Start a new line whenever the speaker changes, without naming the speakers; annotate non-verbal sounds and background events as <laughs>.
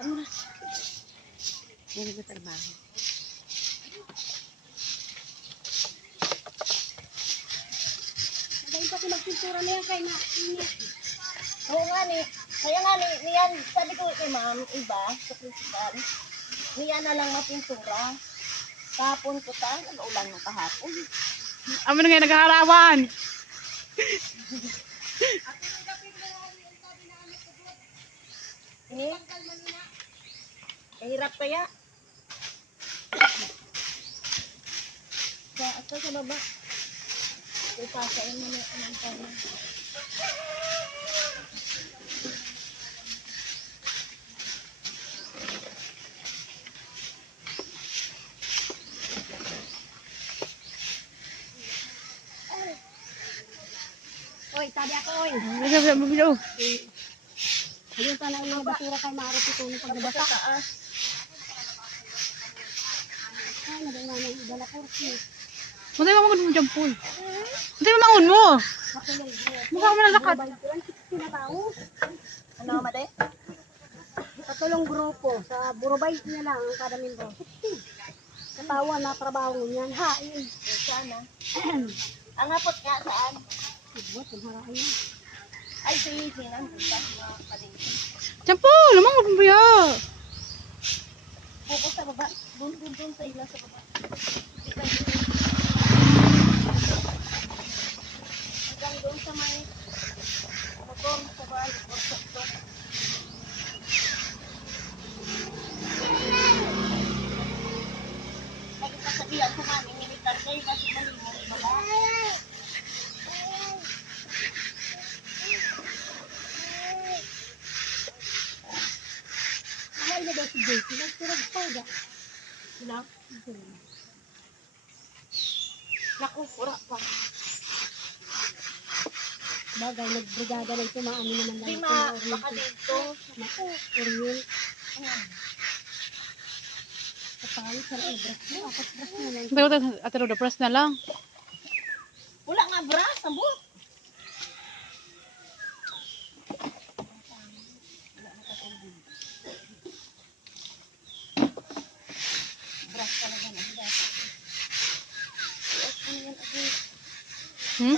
Ano na? Yan ang trabaho.
Magaling pati magpintura na yan kay na init.
Oo nga ni. Kaya nga ni, niyan, sabi ko kay ma'am, iba, sa principal, niyan na lang mapintura. Kahapon ko ta, nag-ulan ng kahapon.
Amo na nga naghaharawan. <laughs>
kahirap kaya. Sa, sa, sa baba. Ipasain mo na ang pala.
Oy, tabi ako oy.
Sabi mo daw.
Ayun pa na yung basura kay Marot ito ng pagbabasa. Ay, naganga na yung dala kursi.
Mutay mo mo dyan pool. Mutay mo mangun mo. Mukha mo na.
Tinatao.
Ano, mate?
Katulong grupo. Sa Burubay na lang ang kada membro. Katawa na trabaho niyan. Ha, yun.
Eh, sana. Ang hapot nga saan?
Ibot, yung harain na.
Ay, si Sinan. Sa mga palengke.
Dyan pool. Mangun mo ya.
Pupo sa baba. Dun, dun, dun sa ila sa baba. Hanggang doon sa may motor sa bal. Workshop to. Lagi kasabihan ko mami, militar kayo kasi mali mo baba.
Ay, na daw si Jason. Nagturag pa ga.
Sila? Naku, pa.
Bagay, nagbrigada ng tumaano naman lang.
Di
ito
ma,
na
baka dito.
Naku, Oriel. Kapalo sa obras mo. Ako obras na lang.
Pero ate Roda, press na lang.
Wala nga bras, ang buhok.
Hmm?